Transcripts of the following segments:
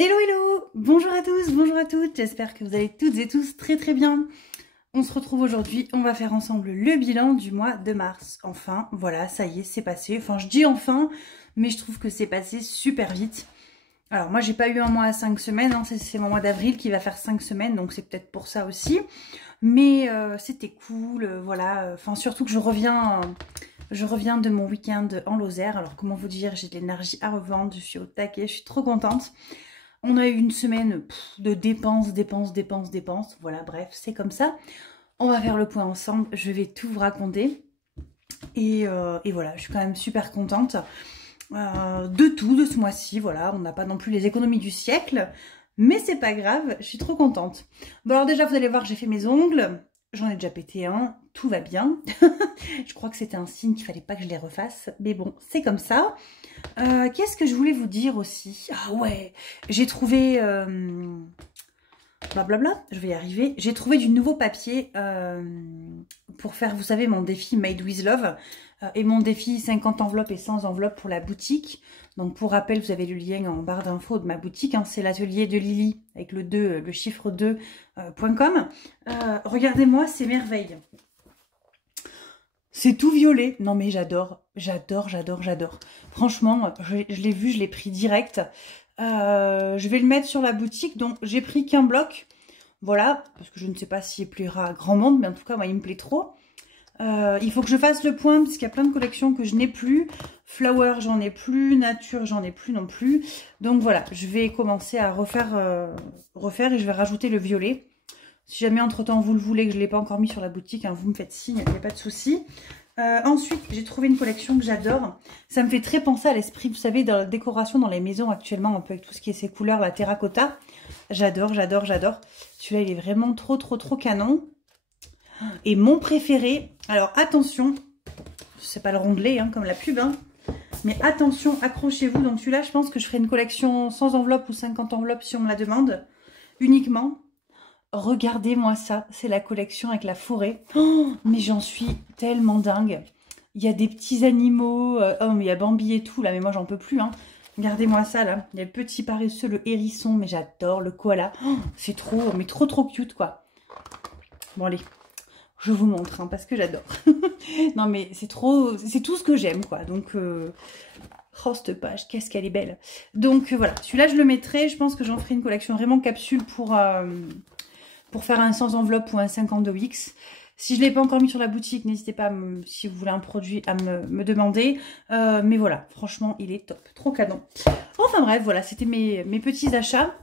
Hello hello, bonjour à tous, bonjour à toutes, j'espère que vous allez toutes et tous très très bien. On se retrouve aujourd'hui, on va faire ensemble le bilan du mois de mars. Enfin, voilà, ça y est, c'est passé. Enfin, je dis enfin, mais je trouve que c'est passé super vite. Alors moi, j'ai pas eu un mois à 5 semaines, hein, c'est mon mois d'avril qui va faire 5 semaines, donc c'est peut-être pour ça aussi. Mais c'était cool, voilà. Enfin, surtout que je reviens de mon week-end en Lozère. Alors comment vous dire, j'ai de l'énergie à revendre, je suis au taquet, je suis trop contente. On a eu une semaine de dépenses, dépenses, dépenses, dépenses. Voilà, bref, c'est comme ça. On va faire le point ensemble. Je vais tout vous raconter. Et voilà, je suis quand même super contente de tout, de ce mois-ci. Voilà, on n'a pas non plus les économies du siècle. Mais c'est pas grave, je suis trop contente. Bon, alors déjà, vous allez voir, j'ai fait mes ongles. J'en ai déjà pété un. Tout va bien. Je crois que c'était un signe qu'il fallait pas que je les refasse. Mais bon, c'est comme ça. Qu'est-ce que je voulais vous dire aussi? Ah ouais, j'ai trouvé... blablabla, je vais y arriver. J'ai trouvé du nouveau papier pour faire, vous savez, mon défi Made with Love et mon défi 50 enveloppes et 100 enveloppes pour la boutique. Donc pour rappel, vous avez le lien en barre d'infos de ma boutique. Hein, c'est l'atelier de Lily avec le 2, le chiffre 2.com. Regardez-moi ces merveilles. C'est tout violet. Non mais j'adore, j'adore, j'adore, j'adore. Franchement, je l'ai vu, je l'ai pris direct. Je vais le mettre sur la boutique. Donc j'ai pris qu'un bloc. Voilà, parce que je ne sais pas s'il plaira à grand monde, mais en tout cas, moi, il me plaît trop. Il faut que je fasse le point, parce qu'il y a plein de collections que je n'ai plus. Flower, j'en ai plus. Nature, j'en ai plus non plus. Donc voilà, je vais commencer à refaire et je vais rajouter le violet. Si jamais entre-temps vous le voulez, que je ne l'ai pas encore mis sur la boutique, hein, vous me faites signe, il n'y a pas de souci. Ensuite, j'ai trouvé une collection que j'adore. Ça me fait très penser à l'esprit, vous savez, de la décoration dans les maisons actuellement, un peu avec tout ce qui est ces couleurs, la terracotta. J'adore, j'adore, j'adore. Celui-là, il est vraiment trop, trop, trop canon. Et mon préféré, alors attention, c'est pas le rondelet, hein, comme la pub, hein, mais attention, accrochez-vous. Donc celui-là, je pense que je ferai une collection 100 enveloppes ou 50 enveloppes si on me la demande, uniquement. Regardez-moi ça, c'est la collection avec la forêt. Oh, mais j'en suis tellement dingue. Il y a des petits animaux. Oh, mais il y a Bambi et tout, là. Mais moi, j'en peux plus, hein. Regardez-moi ça, là. Il y a le petit paresseux, le hérisson. Mais j'adore le koala. Oh, c'est trop, mais trop, trop cute, quoi. Bon, allez. Je vous montre, hein, parce que j'adore. Non, mais c'est trop... C'est tout ce que j'aime, quoi. Donc... Oh, cette page, qu'est-ce qu'elle est belle. Donc, voilà. Celui-là, je le mettrai. Je pense que j'en ferai une collection vraiment capsule pour faire un 100 enveloppes ou un 52 Wix. Si je ne l'ai pas encore mis sur la boutique, n'hésitez pas, si vous voulez un produit, à me demander. Mais voilà, franchement, il est top. Trop canon. Enfin bref, voilà, c'était mes petits achats.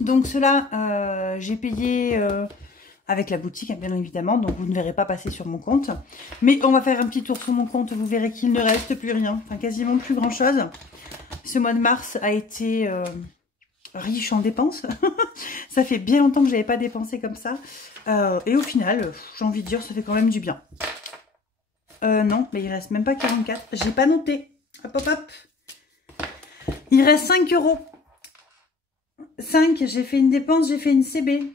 Donc ceux-là, j'ai payé avec la boutique, bien évidemment. Donc vous ne verrez pas passer sur mon compte. Mais on va faire un petit tour sur mon compte. Vous verrez qu'il ne reste plus rien. Enfin, quasiment plus grand-chose. Ce mois de mars a été... riche en dépenses. Ça fait bien longtemps que je n'avais pas dépensé comme ça. Et au final, j'ai envie de dire, ça fait quand même du bien. Non, mais il reste même pas 44. J'ai pas noté. Hop, hop, hop. Il reste 5 €. 5, j'ai fait une dépense, j'ai fait une CB.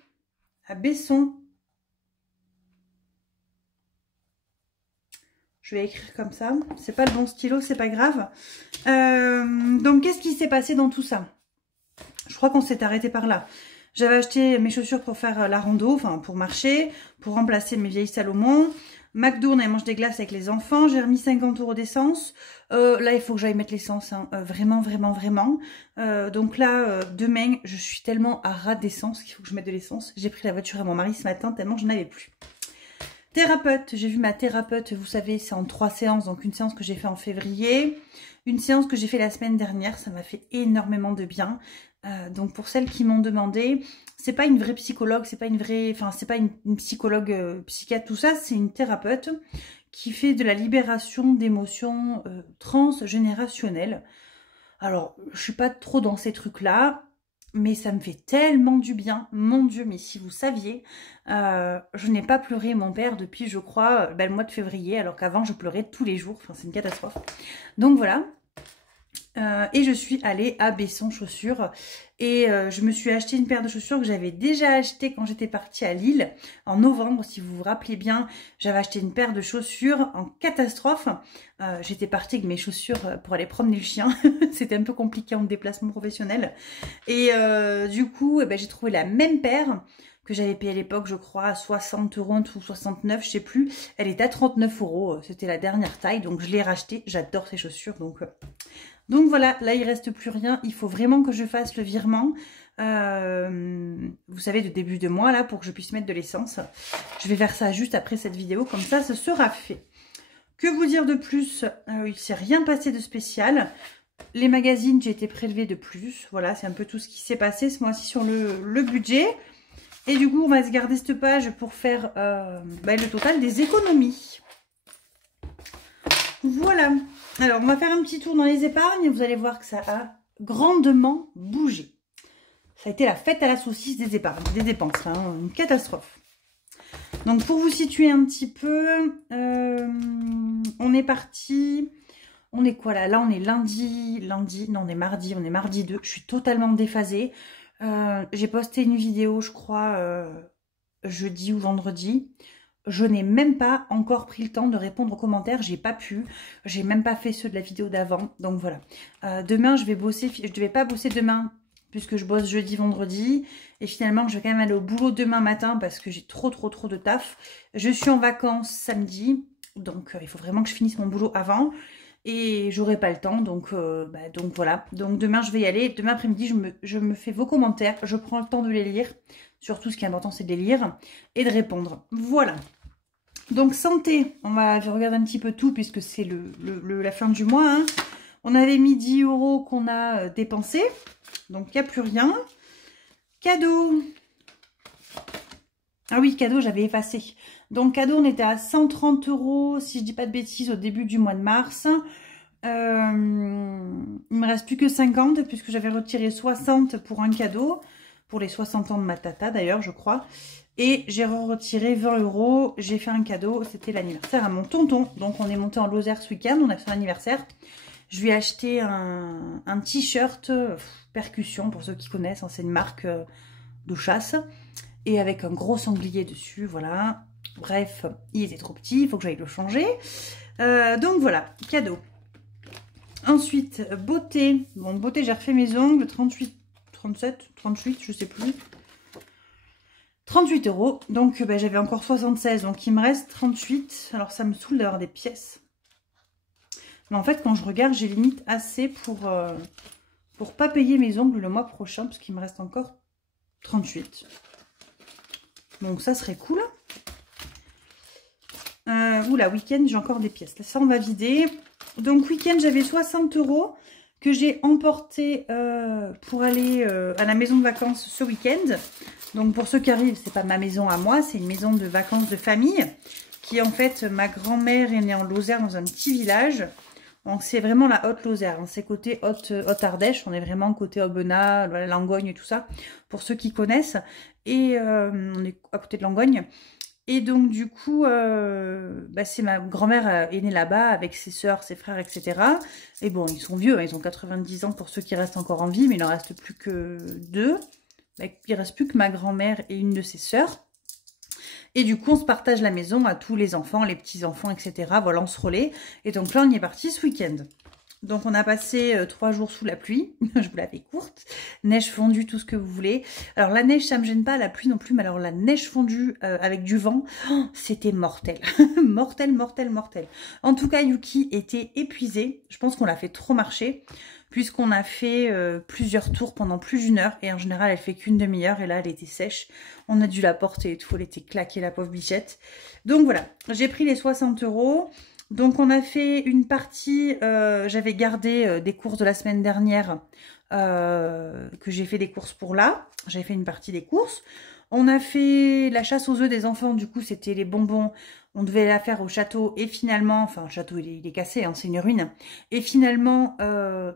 À Besson. Je vais écrire comme ça. C'est pas le bon stylo, c'est pas grave. Donc, qu'est-ce qui s'est passé dans tout ça? Je crois qu'on s'est arrêté par là. J'avais acheté mes chaussures pour faire la rando, enfin pour marcher, pour remplacer mes vieilles Salomon. McDo, on avait mangé des glaces avec les enfants. J'ai remis 50 € d'essence. Là, il faut que j'aille mettre l'essence. Hein. Vraiment, vraiment, vraiment. Donc là, demain, je suis tellement à ras d'essence qu'il faut que je mette de l'essence. J'ai pris la voiture à mon mari ce matin tellement je n'en avais plus. Thérapeute, j'ai vu ma thérapeute, vous savez, c'est en 3 séances. Donc une séance que j'ai fait en février, une séance que j'ai fait la semaine dernière. Ça m'a fait énormément de bien. Donc pour celles qui m'ont demandé, c'est pas une vraie psychologue, c'est pas une vraie, enfin c'est pas une psychologue, psychiatre, tout ça, c'est une thérapeute qui fait de la libération d'émotions transgénérationnelles. Alors je suis pas trop dans ces trucs-là, mais ça me fait tellement du bien, mon Dieu, mais si vous saviez, je n'ai pas pleuré mon père depuis, je crois, le mois de février, alors qu'avant je pleurais tous les jours, enfin c'est une catastrophe. Donc voilà. Et je suis allée à Besson Chaussures et je me suis acheté une paire de chaussures que j'avais déjà achetée quand j'étais partie à Lille en novembre. Si vous vous rappelez bien, j'avais acheté une paire de chaussures en catastrophe. J'étais partie avec mes chaussures pour aller promener le chien. C'était un peu compliqué en déplacement professionnel. Et du coup, j'ai trouvé la même paire que j'avais payée à l'époque, je crois, à 60 € ou 69, je sais plus. Elle était à 39 €. C'était la dernière taille, donc je l'ai rachetée. J'adore ces chaussures, donc voilà, là il reste plus rien, il faut vraiment que je fasse le virement, vous savez, de début de mois là, pour que je puisse mettre de l'essence. Je vais faire ça juste après cette vidéo, comme ça ce sera fait. Que vous dire de plus? Il ne s'est rien passé de spécial. Les magazines, j'ai été prélevée de plus, voilà, c'est un peu tout ce qui s'est passé ce mois-ci sur le budget. Et du coup, on va se garder cette page pour faire le total des économies. Voilà. Alors, on va faire un petit tour dans les épargnes. Vous allez voir que ça a grandement bougé. Ça a été la fête à la saucisse des épargnes, des dépenses. Hein, une catastrophe. Donc, pour vous situer un petit peu, on est parti... On est quoi là? Là, on est lundi. Non, on est mardi 2. Je suis totalement déphasée. J'ai posté une vidéo, je crois, jeudi ou vendredi. Je n'ai même pas encore pris le temps de répondre aux commentaires. J'ai pas pu. J'ai même pas fait ceux de la vidéo d'avant. Donc voilà. Demain, je vais bosser. Je ne devais pas bosser demain puisque je bosse jeudi, vendredi. Et finalement, je vais quand même aller au boulot demain matin parce que j'ai trop de taf. Je suis en vacances samedi. Donc, il faut vraiment que je finisse mon boulot avant. Et j'aurai pas le temps. Donc voilà. Donc demain, je vais y aller. Demain après-midi, je me fais vos commentaires. Je prends le temps de les lire. Surtout, ce qui est important, c'est de les lire et de répondre. Voilà. Donc, santé, on va regarder un petit peu tout puisque c'est la fin du mois. Hein. On avait mis 10 € qu'on a dépensé. Donc, il n'y a plus rien. Cadeau. Ah oui, cadeau, j'avais effacé. Donc, cadeau, on était à 130 €, si je dis pas de bêtises, au début du mois de mars. Il me reste plus que 50 puisque j'avais retiré 60 pour un cadeau. Pour les 60 ans de ma tata, d'ailleurs, je crois. Et j'ai retiré 20 €. J'ai fait un cadeau. C'était l'anniversaire à mon tonton. Donc, on est monté en Lozère ce week-end. On a fait son anniversaire. Je lui ai acheté un t-shirt Percussion, pour ceux qui connaissent. Hein, c'est une marque de chasse. Et avec un gros sanglier dessus. Voilà. Bref, il était trop petit. Il faut que j'aille le changer. Donc, voilà. Cadeau. Ensuite, beauté. Bon, beauté, j'ai refait mes ongles. 38, 37, 38, je sais plus. 38 €. Donc, j'avais encore 76. Donc, il me reste 38. Alors, ça me saoule d'avoir des pièces. Mais en fait, quand je regarde, j'ai limite assez pour pas payer mes ongles le mois prochain. Parce qu'il me reste encore 38. Donc, ça serait cool. Oula, week-end, j'ai encore des pièces. Là, ça, on va vider. Donc, week-end, j'avais 60 € que j'ai emporté pour aller à la maison de vacances ce week-end. Donc, pour ceux qui arrivent, c'est pas ma maison à moi, c'est une maison de vacances de famille. Qui, en fait, ma grand-mère est née en Lozère, dans un petit village. Donc, c'est vraiment la Haute-Lozère. Hein. C'est côté Haute-Ardèche. On est vraiment côté Aubenas, la Langogne et tout ça. Pour ceux qui connaissent. Et on est à côté de Langogne. Et donc, du coup, c'est ma grand-mère est née là-bas avec ses sœurs, ses frères, etc. Et bon, ils sont vieux, hein, ils ont 90 ans pour ceux qui restent encore en vie, mais il n'en reste plus que 2. Il ne reste plus que ma grand-mère et une de ses sœurs. Et du coup, on se partage la maison à tous les enfants, les petits-enfants, etc. Voilà, on se relaie. Et donc là, on y est parti ce week-end. Donc, on a passé 3 jours sous la pluie. Je vous la fais courte. Neige fondue, tout ce que vous voulez. Alors, la neige, ça me gêne pas. La pluie non plus. Mais alors, la neige fondue avec du vent, c'était mortel. Mortel, mortel, mortel. En tout cas, Yuki était épuisée. Je pense qu'on l'a fait trop marcher. Puisqu'on a fait plusieurs tours pendant plus d'1 heure. Et en général, elle fait qu'une demi-heure. Et là, elle était sèche. On a dû la porter et tout. Elle était claquée, la pauvre bichette. Donc, voilà. J'ai pris les 60 €. Donc, on a fait une partie, j'avais gardé des courses de la semaine dernière, que j'ai fait des courses pour là. J'avais fait une partie des courses. On a fait la chasse aux œufs des enfants, du coup, c'était les bonbons. On devait la faire au château et finalement, enfin, le château, il est cassé, hein, c'est une ruine. Et finalement,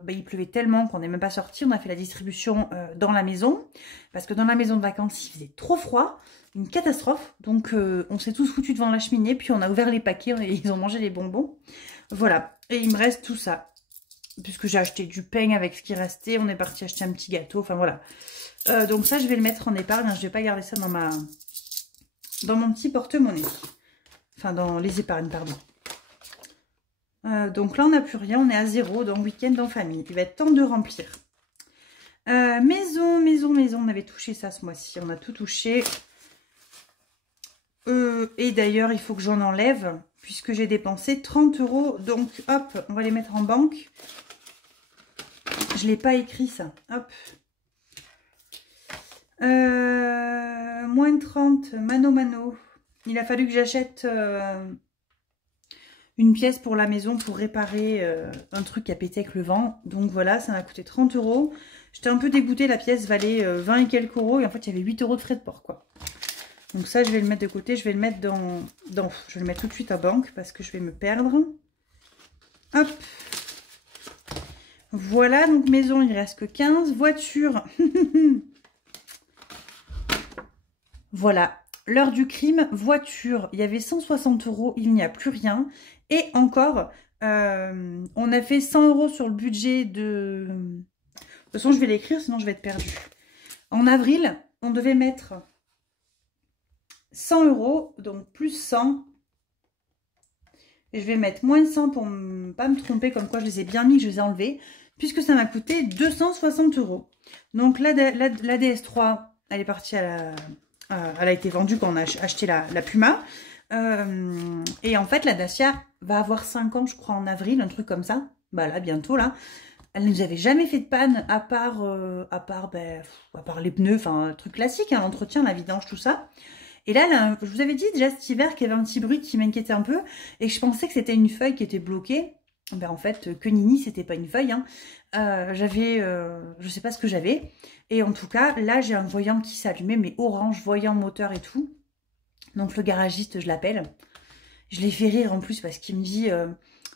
il pleuvait tellement qu'on n'est même pas sorti. On a fait la distribution dans la maison, parce que dans la maison de vacances, il faisait trop froid. Une catastrophe, donc on s'est tous foutus devant la cheminée, puis on a ouvert les paquets et ils ont mangé les bonbons. Voilà, et il me reste tout ça. puisque j'ai acheté du pain avec ce qui restait. On est parti acheter un petit gâteau. Enfin, voilà. Donc ça, je vais le mettre en épargne. Je vais pas garder ça dans mon petit porte-monnaie. Enfin, dans les épargnes, pardon. Donc là, on n'a plus rien. On est à 0 dans week-end en famille. Il va être temps de remplir. Maison. On avait touché ça ce mois-ci. On a tout touché. Et d'ailleurs, il faut que j'en enlève, puisque j'ai dépensé 30 €. Donc, hop, on va les mettre en banque. Je ne l'ai pas écrit, ça. Hop. Moins 30, mano. Il a fallu que j'achète une pièce pour la maison pour réparer un truc qui a pété avec le vent. Donc voilà, ça m'a coûté 30 €. J'étais un peu dégoûtée, la pièce valait 20 et quelques euros. Et en fait, il y avait 8 € de frais de port, quoi. Donc ça, je vais le mettre de côté. Je vais le mettre je vais le mettre tout de suite à banque parce que je vais me perdre. Hop. Voilà, donc maison, il ne reste que 15. Voiture. Voilà. L'heure du crime, voiture. Il y avait 160 €. Il n'y a plus rien. Et encore, on a fait 100 € sur le budget de... De toute façon, je vais l'écrire, sinon je vais être perdue. En avril, on devait mettre 100 €, donc plus 100. Et je vais mettre moins 100 pour ne pas me tromper, comme quoi je les ai bien mis, que je les ai enlevés, puisque ça m'a coûté 260 €. Donc la DS3, elle est partie elle a été vendue quand on a acheté la Puma. Et en fait, la Dacia va avoir 5 ans, je crois, en avril, un truc comme ça. Bah là, bientôt, là. Elle ne nous avait jamais fait de panne, à part les pneus, enfin, un truc classique, hein, l'entretien, la vidange, tout ça. Et là, je vous avais dit déjà cet hiver qu'il y avait un petit bruit qui m'inquiétait un peu et que je pensais que c'était une feuille qui était bloquée. Ben, en fait, que nini, c'était pas une feuille. Hein. Je sais pas ce que j'avais. Et en tout cas, là, j'ai un voyant qui s'allumait, mais orange, voyant, moteur et tout. Donc le garagiste, je l'appelle. Je l'ai fait rire en plus parce qu'il me dit...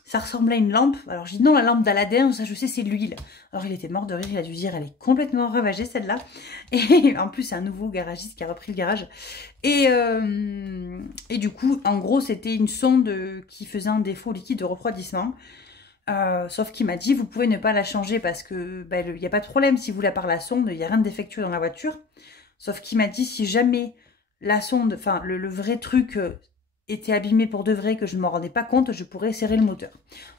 ça ressemblait à une lampe. Alors je dis non, la lampe d'Aladin, ça je sais, c'est l'huile. Alors il était mort de rire, il a dû dire, elle est complètement ravagée celle-là. Et en plus, c'est un nouveau garagiste qui a repris le garage. Et du coup, en gros, c'était une sonde qui faisait un défaut liquide de refroidissement. Sauf qu'il m'a dit, vous pouvez ne pas la changer parce que il n'y a pas de problème si vous la par la sonde, il n'y a rien de défectueux dans la voiture. Sauf qu'il m'a dit, si jamais la sonde, enfin le vrai truc... était abîmé pour de vrai, que je ne m'en rendais pas compte, je pourrais serrer le moteur.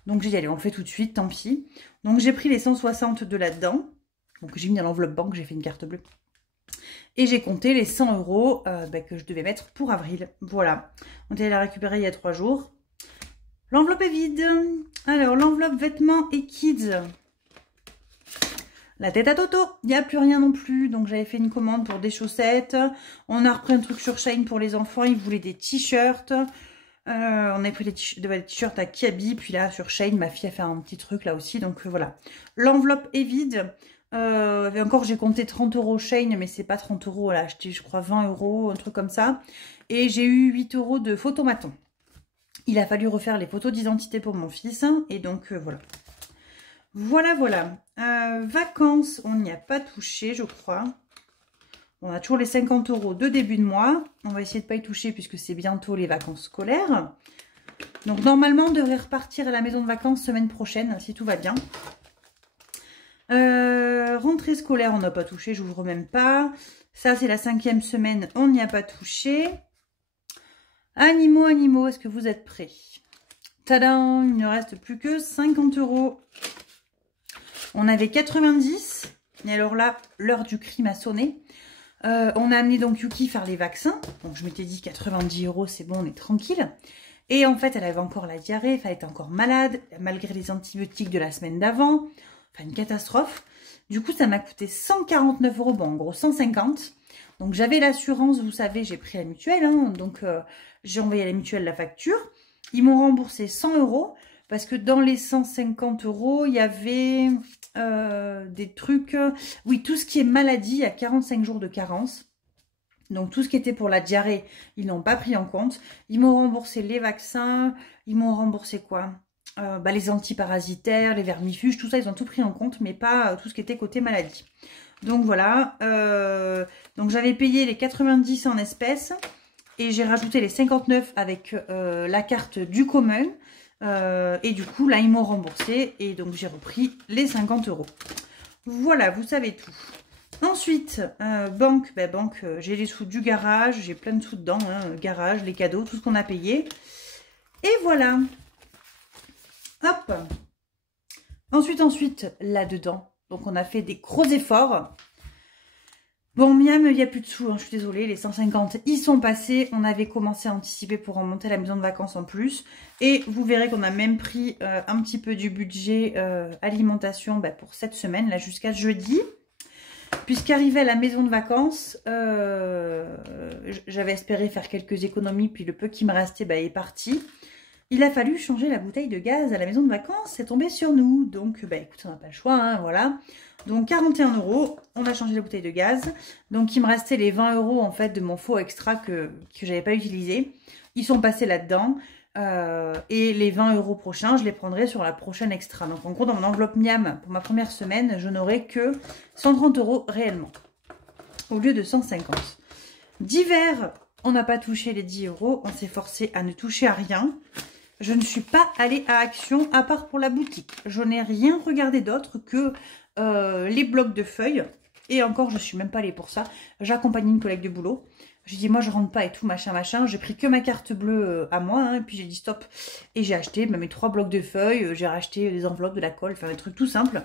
Donc j'ai dit, allez, on le fait tout de suite, tant pis. Donc j'ai pris les 160 de là-dedans. Donc j'ai mis dans l'enveloppe banque, j'ai fait une carte bleue. Et j'ai compté les 100 € que je devais mettre pour avril. Voilà. On est allé la récupérer il y a 3 jours. L'enveloppe est vide. Alors, l'enveloppe vêtements et kids. La tête à Toto, il n'y a plus rien non plus. Donc j'avais fait une commande pour des chaussettes. On a repris un truc sur Shein pour les enfants. Ils voulaient des t-shirts. On a pris des t-shirts à Kiabi. Puis là sur Shein, ma fille a fait un petit truc là aussi. Donc voilà. L'enveloppe est vide. Encore j'ai compté 30 € Shein. Mais c'est pas 30 €. Elle a acheté je crois 20 €. Un truc comme ça. Et j'ai eu 8 € de photomaton. Il a fallu refaire les photos d'identité pour mon fils. Et donc voilà. Voilà. Vacances, on n'y a pas touché, je crois. On a toujours les 50 € de début de mois. On va essayer de ne pas y toucher puisque c'est bientôt les vacances scolaires. Donc normalement, on devrait repartir à la maison de vacances semaine prochaine, si tout va bien. Rentrée scolaire, on n'a pas touché, je n'ouvre même pas. Ça, c'est la 5e semaine, on n'y a pas touché. Animaux, est-ce que vous êtes prêts? Tadam, il ne reste plus que 50 €. On avait 90. Et alors là, l'heure du crime a sonné. On a amené donc Yuki faire les vaccins. Donc je m'étais dit 90 €, c'est bon, on est tranquille. Et en fait, elle avait encore la diarrhée, elle était encore malade, malgré les antibiotiques de la semaine d'avant. Enfin, une catastrophe. Du coup, ça m'a coûté 149 €, bon, en gros 150. Donc j'avais l'assurance, vous savez, j'ai pris la mutuelle. Hein, donc j'ai envoyé à la mutuelle la facture. Ils m'ont remboursé 100 € parce que dans les 150 €, il y avait des trucs... oui, tout ce qui est maladie à 45 jours de carence. Donc tout ce qui était pour la diarrhée, ils n'ont pas pris en compte. Ils m'ont remboursé les vaccins. Ils m'ont remboursé quoi? Les antiparasitaires, les vermifuges, tout ça, ils ont tout pris en compte, mais pas tout ce qui était côté maladie. Donc voilà. Donc j'avais payé les 90 en espèces. Et j'ai rajouté les 59 avec la carte du commun. Et du coup, là, ils m'ont remboursé. Et donc, j'ai repris les 50 €. Voilà, vous savez tout. Ensuite, banque, j'ai les sous du garage. J'ai plein de sous dedans. Hein, garage, les cadeaux, tout ce qu'on a payé. Et voilà. Hop. Ensuite, là-dedans. Donc, on a fait des gros efforts. Bon, Miam, il n'y a plus de sous, hein, je suis désolée, les 150, ils sont passés. On avait commencé à anticiper pour remonter la maison de vacances en plus. Et vous verrez qu'on a même pris un petit peu du budget alimentation pour cette semaine, là, jusqu'à jeudi. Puisqu'arrivé à la maison de vacances, j'avais espéré faire quelques économies, puis le peu qui me restait est parti. Il a fallu changer la bouteille de gaz à la maison de vacances, c'est tombé sur nous. Donc, écoute, on n'a pas le choix, hein, voilà. Donc, 41 €, on a changé la bouteille de gaz. Donc, il me restait les 20 € en fait de mon faux extra que j'avais pas utilisé. Ils sont passés là-dedans. Et les 20 € prochains, je les prendrai sur la prochaine extra. Donc, en gros, dans mon enveloppe Miam, pour ma première semaine, je n'aurai que 130 € réellement, au lieu de 150. D'hiver, on n'a pas touché les 10 €. On s'est forcé à ne toucher à rien. Je ne suis pas allée à Action, à part pour la boutique. Je n'ai rien regardé d'autre que les blocs de feuilles. Et encore, je ne suis même pas allée pour ça. J'accompagnais une collègue de boulot. J'ai dit, moi, je rentre pas et tout, machin. J'ai pris que ma carte bleue à moi. Hein, et puis, j'ai dit stop. Et j'ai acheté mes 3 blocs de feuilles. J'ai racheté des enveloppes, de la colle. Enfin, des trucs tout simples.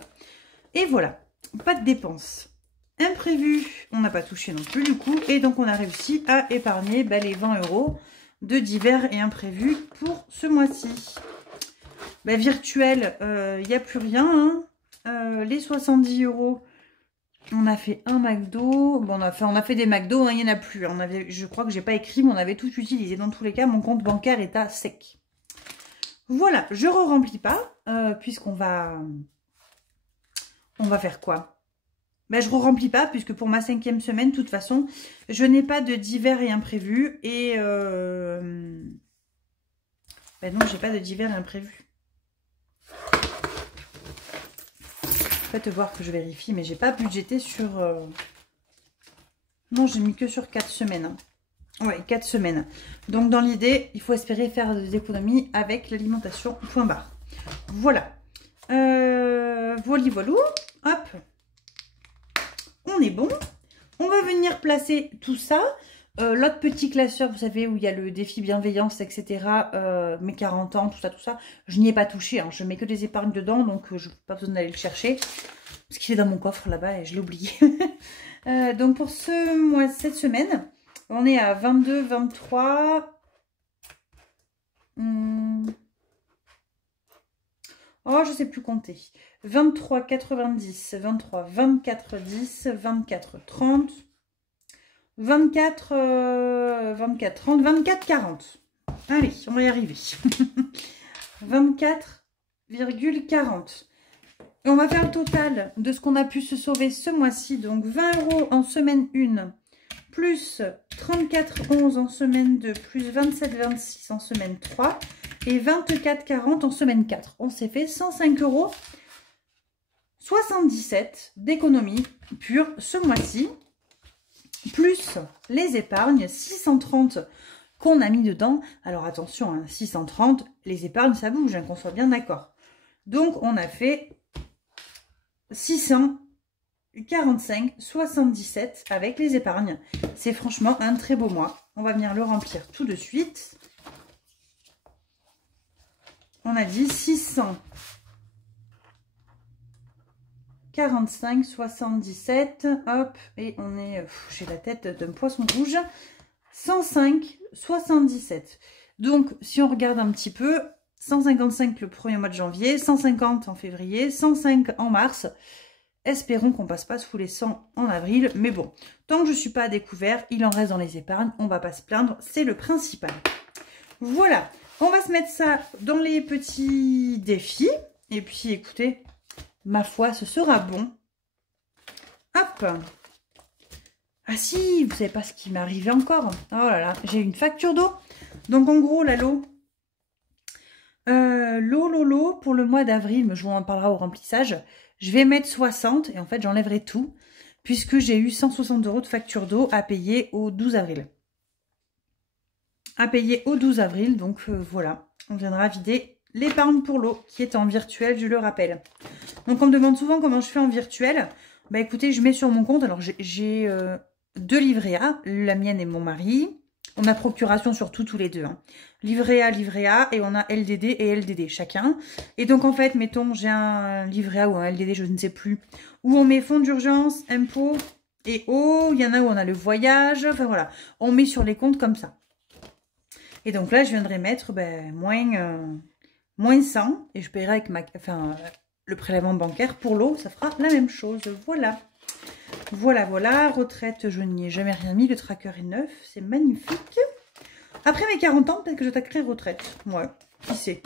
Et voilà. Pas de dépenses. Imprévu, on n'a pas touché non plus, du coup. Et donc, on a réussi à épargner les 20 € de divers et imprévus pour ce mois-ci. Virtuel, il n'y a plus rien. Hein. Les 70 €, on a fait un McDo. Bon, on a fait des McDo, hein, il n'y en a plus. Je crois que j'ai pas écrit, mais on avait tout utilisé. Dans tous les cas, mon compte bancaire est à sec. Voilà, je ne re-remplis pas, puisqu'on va... On va faire quoi? Je ne re-remplis pas, puisque pour ma 5e semaine, de toute façon, je n'ai pas de divers et imprévus. Et... non, j'ai pas de divers et imprévus. Faites voir que je vérifie, mais j'ai pas budgété sur... Non, j'ai mis que sur 4 semaines. Hein. Ouais, 4 semaines. Donc, dans l'idée, il faut espérer faire des économies avec l'alimentation, point barre. Voilà. Voilou. Hop. On est bon. On va venir placer tout ça. L'autre petit classeur, vous savez, où il y a le défi bienveillance, etc. Mes 40 ans, tout ça. Je n'y ai pas touché. Hein. Je mets que des épargnes dedans, donc je n'ai pas besoin d'aller le chercher. Parce qu'il est dans mon coffre là-bas et je l'ai oublié. Donc pour ce mois, cette semaine, on est à 22, 23... Oh, je ne sais plus compter. 23, 90, 23, 24, 10, 24, 30, 24, 24, 30, 24, 40. Allez, on va y arriver. 24,40. Et on va faire le total de ce qu'on a pu se sauver ce mois-ci. Donc 20 € en semaine 1, plus 34,11 en semaine 2, plus 27,26 en semaine 3 et 24,40 en semaine 4. On s'est fait 105,77 € d'économie pure ce mois-ci, plus les épargnes, 630 qu'on a mis dedans. Alors attention, hein, 630, les épargnes, ça bouge, hein, qu'on soit bien d'accord. Donc on a fait 645,77 avec les épargnes. C'est franchement un très beau mois. On va venir le remplir tout de suite. On a dit 645,77. Hop, et on est... J'ai la tête d'un poisson rouge. 105,77. Donc, si on regarde un petit peu, 155 le premier mois de janvier, 150 en février, 105 en mars. Espérons qu'on passe pas sous les 100 en avril. Mais bon, tant que je ne suis pas à découvert, il en reste dans les épargnes. On ne va pas se plaindre, c'est le principal. Voilà, on va se mettre ça dans les petits défis. Et puis, écoutez, ma foi, ce sera bon. Hop. Ah si, vous savez pas ce qui m'est arrivé encore. Oh là là, j'ai une facture d'eau. Donc, en gros, la l'eau, pour le mois d'avril, mais je vous en parlera au remplissage, je vais mettre 60 et en fait j'enlèverai tout puisque j'ai eu 160 € de facture d'eau à payer au 12 avril. Donc voilà, on viendra vider l'épargne pour l'eau qui est en virtuel, je le rappelle. Donc on me demande souvent comment je fais en virtuel. Bah écoutez, je mets sur mon compte. Alors j'ai 2 livrets A, la mienne et mon mari. On a procuration surtout tous les deux. Hein. Livret A, et on a LDD et LDD chacun. Et donc en fait, mettons, j'ai un livret A ou un LDD, je ne sais plus, où on met fonds d'urgence, impôts et eau. Il y en a où on a le voyage. Enfin voilà, on met sur les comptes comme ça. Et donc là, je viendrai mettre moins 100 et je paierai avec le prélèvement bancaire pour l'eau, ça fera la même chose. Voilà. Voilà. Retraite, je n'y ai jamais rien mis. Le tracker est neuf, c'est magnifique. Après mes 40 ans, peut-être que je taquerai retraite. Ouais, qui sait.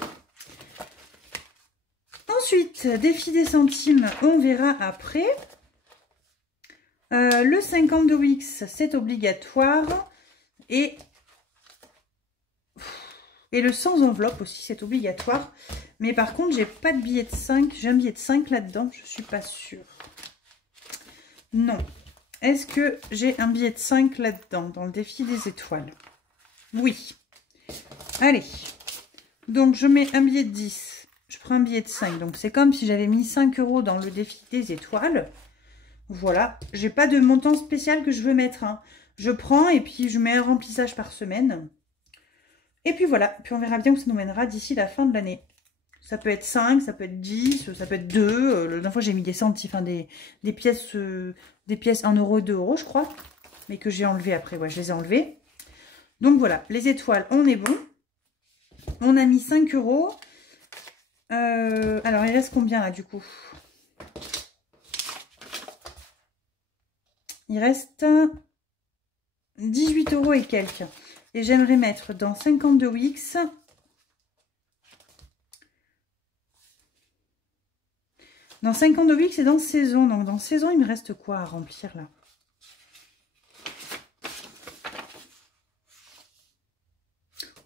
Ensuite, défi des centimes, on verra après. Le 50 de Wix, c'est obligatoire. Et le sans enveloppe aussi, c'est obligatoire. Mais par contre, j'ai pas de billet de 5. J'ai un billet de 5 là-dedans, je suis pas sûre. Non. Est-ce que j'ai un billet de 5 là-dedans, dans le défi des étoiles? Oui. Allez. Donc, je mets un billet de 10. Je prends un billet de 5. Donc, c'est comme si j'avais mis 5 € dans le défi des étoiles. Voilà. J'ai pas de montant spécial que je veux mettre. Hein. Je prends et puis je mets un remplissage par semaine. Et puis voilà. Puis on verra bien où ça nous mènera d'ici la fin de l'année. Ça peut être 5, ça peut être 10, ça peut être 2. La dernière fois, j'ai mis des centimes, enfin des pièces 1 € et 2 €, je crois. Mais que j'ai enlevé après. Ouais, je les ai enlevées. Donc voilà, les étoiles, on est bon. On a mis 5 €. Alors, il reste combien là, du coup? Il reste 18 € et quelques. Et j'aimerais mettre dans 50 de Wix... Dans 50 de Wix et dans saison. Donc dans saison, il me reste quoi à remplir là?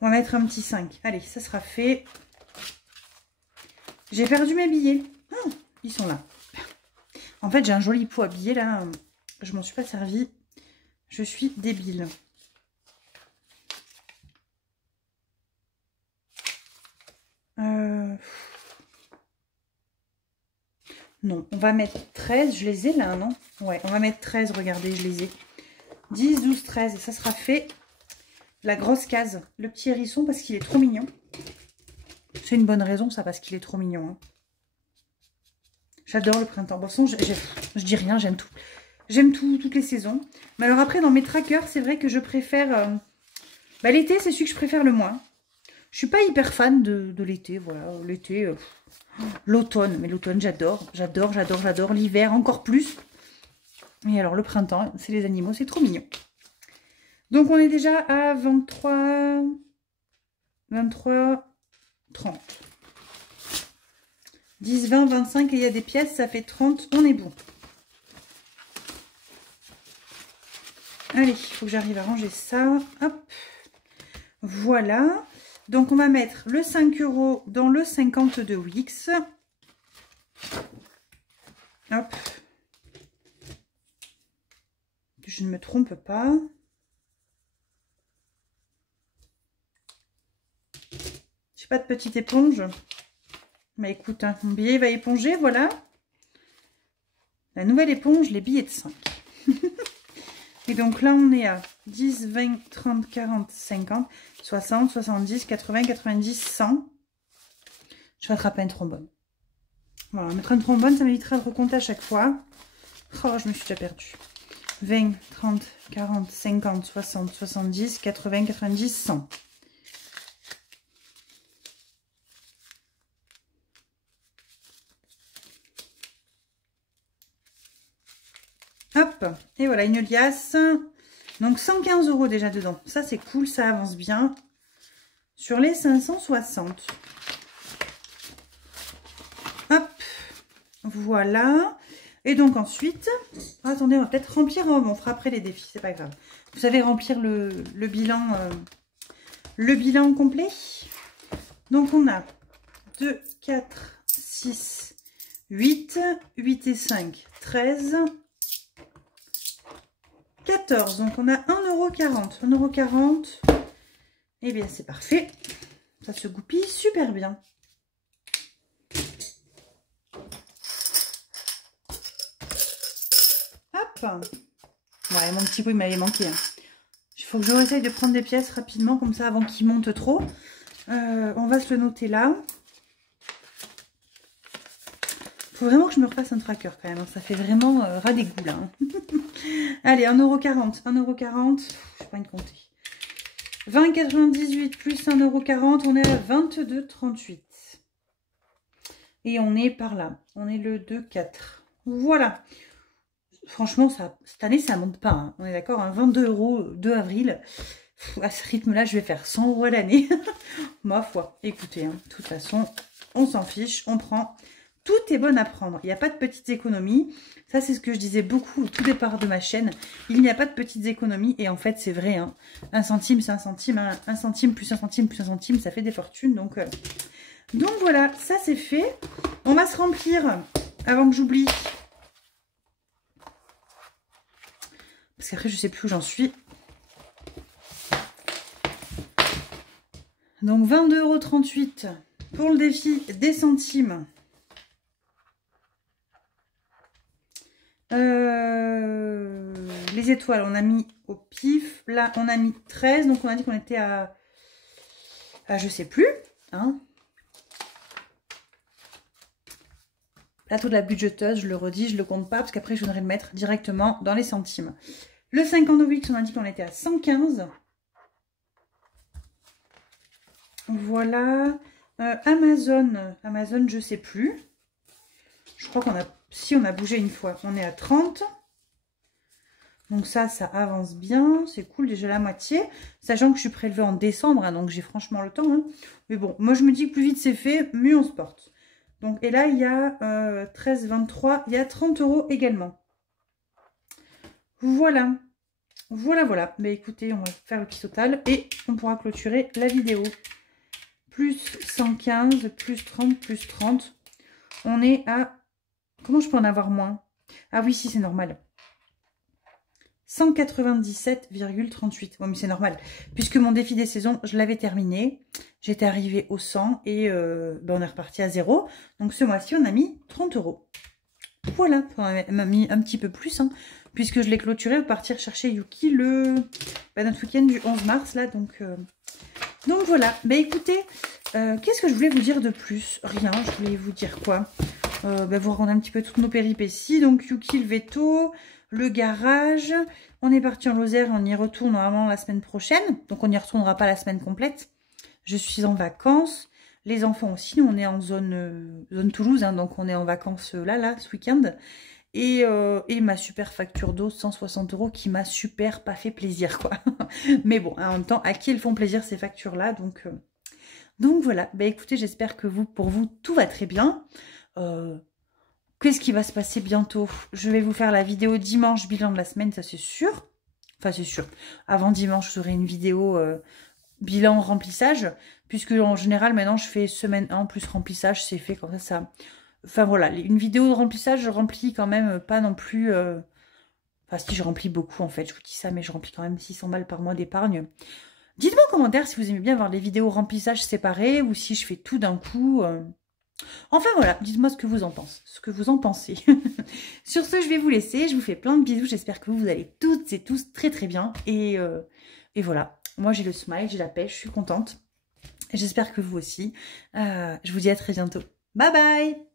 On va mettre un petit 5. Allez, ça sera fait. J'ai perdu mes billets. Oh, ils sont là. En fait, j'ai un joli pot à billets là. Je m'en suis pas servi. Je suis débile. Non, on va mettre 13. Je les ai là, non? Ouais, on va mettre 13. Regardez, je les ai. 10, 12, 13. Et ça sera fait. La grosse case. Le petit hérisson parce qu'il est trop mignon. C'est une bonne raison, ça, parce qu'il est trop mignon. Hein. J'adore le printemps. Bon, je dis rien, j'aime tout. J'aime tout, toutes les saisons. Mais alors après, dans mes trackers, c'est vrai que je préfère... l'été, c'est celui que je préfère le moins. Je suis pas hyper fan de l'été, voilà. L'été... L'automne, mais l'automne j'adore, j'adore, l'hiver encore plus. Et alors le printemps, c'est les animaux, c'est trop mignon. Donc on est déjà à 23, 30. 10, 20, 25 et il y a des pièces, ça fait 30, on est bon. Allez, il faut que j'arrive à ranger ça. Hop, voilà. Donc, on va mettre le 5 € dans le 50 de Wix. Hop. Que je ne me trompe pas. J'ai pas de petite éponge. Mais écoute, hein, mon billet va éponger, voilà. La nouvelle éponge, les billets de 5. Et donc là, on est à 10, 20, 30, 40, 50, 60, 70, 80, 90, 100. Je vais attraper un trombone. Voilà, mettre un trombone, ça m'évitera de recompter à chaque fois. Oh, je me suis déjà perdue. 20, 30, 40, 50, 60, 70, 80, 90, 100. Hop, et voilà, une liasse. Donc 115 € déjà dedans. Ça, c'est cool, ça avance bien. Sur les 560. Hop, voilà. Et donc ensuite, attendez, on va peut-être remplir, on fera après les défis, c'est pas grave. Vous savez remplir le bilan complet. Donc on a 2, 4, 6, 8, 8 et 5, 13, 14. Donc on a 1,40 €. 1,40 €. Eh bien c'est parfait. Ça se goupille super bien. Ouais, mon petit coup, il m'avait manqué. Hein. Il faut que je réessaye de prendre des pièces rapidement, comme ça, avant qu'il monte trop. On va se le noter là. Il faut vraiment que je me refasse un tracker quand même. Hein. Ça fait vraiment ras des goûts là. Hein. Allez, 1,40 €. 1,40 €. Je n'ai pas envie de compter. 20,98 plus 1,40 €. On est à 22,38 €. Et on est par là. On est le 2,4. Voilà. Franchement, ça, cette année, ça monte pas. Hein. On est d'accord, hein, 22 € 2 avril. À ce rythme-là, je vais faire 100 € à l'année. Ma foi. Écoutez, hein, de toute façon, on s'en fiche. On prend. Tout est bon à prendre. Il n'y a pas de petites économies. Ça, c'est ce que je disais beaucoup au tout départ de ma chaîne. Il n'y a pas de petites économies. Et en fait, c'est vrai. Hein. 1 centime, c'est 1 centime. Hein. 1 centime plus 1 centime plus 1 centime, ça fait des fortunes. Donc voilà, ça c'est fait. On va se remplir avant que j'oublie. Parce qu'après, je ne sais plus où j'en suis. Donc 22,38 € pour le défi des centimes. Les étoiles, on a mis au pif. Là, on a mis 13. Donc, on a dit qu'on était à je sais plus. Hein. Plateau de la budgeteuse, je le redis, je le compte pas. Parce qu'après, je voudrais le mettre directement dans les centimes. Le 50 on a dit qu'on était à 115. Voilà. Amazon, je sais plus. Je crois qu'on a... Si, on a bougé une fois. On est à 30. Donc ça avance bien. C'est cool, déjà la moitié. Sachant que je suis prélevée en décembre, hein, donc j'ai franchement le temps. Hein. Mais bon, moi je me dis que plus vite c'est fait, mieux on se porte. Donc, et là, il y a 13, 23. Il y a 30 € également. Voilà. Voilà. Mais écoutez, on va faire le petit total. Et on pourra clôturer la vidéo. Plus 115, plus 30, plus 30. On est à... Comment je peux en avoir moins? Ah oui, si, c'est normal. 197,38. Bon, mais c'est normal. Puisque mon défi des saisons, je l'avais terminé. J'étais arrivée au 100 et on est reparti à 0. Donc ce mois-ci, on a mis 30 €. Voilà. On a mis un petit peu plus, hein, puisque je l'ai clôturé pour partir chercher Yuki notre week-end du 11 mars. Là, donc voilà. Bah écoutez, qu'est-ce que je voulais vous dire de plus? Rien. Je voulais vous dire quoi? Vous raconter un petit peu toutes nos péripéties. Donc Yuki, le veto, le garage. On est parti en Lozère, on y retourne normalement la semaine prochaine. Donc on n'y retournera pas la semaine complète. Je suis en vacances. Les enfants aussi, nous on est en zone Toulouse, hein, donc on est en vacances là, ce week-end. Et ma super facture d'eau, 160 € qui m'a super pas fait plaisir, quoi. Mais bon, en même temps, à qui elles font plaisir ces factures-là, donc voilà. Bah écoutez, j'espère que pour vous, tout va très bien. Qu'est-ce qui va se passer bientôt? Je vais vous faire la vidéo dimanche bilan de la semaine, ça c'est sûr. Enfin c'est sûr. Avant dimanche, je ferai une vidéo bilan remplissage. Puisque en général, maintenant, je fais semaine 1 plus remplissage. C'est fait comme ça. Enfin voilà, une vidéo de remplissage, je remplis quand même pas non plus... Enfin si, je remplis beaucoup en fait. Je vous dis ça, mais je remplis quand même 600 balles par mois d'épargne. Dites-moi en commentaire si vous aimez bien voir les vidéos remplissage séparées ou si je fais tout d'un coup... Enfin voilà, dites-moi ce que vous en pensez. Sur ce, je vais vous laisser. Je vous fais plein de bisous. J'espère que vous allez toutes et tous très très bien. Et voilà, moi j'ai le smile, j'ai la pêche, je suis contente. J'espère que vous aussi. Je vous dis à très bientôt. Bye bye!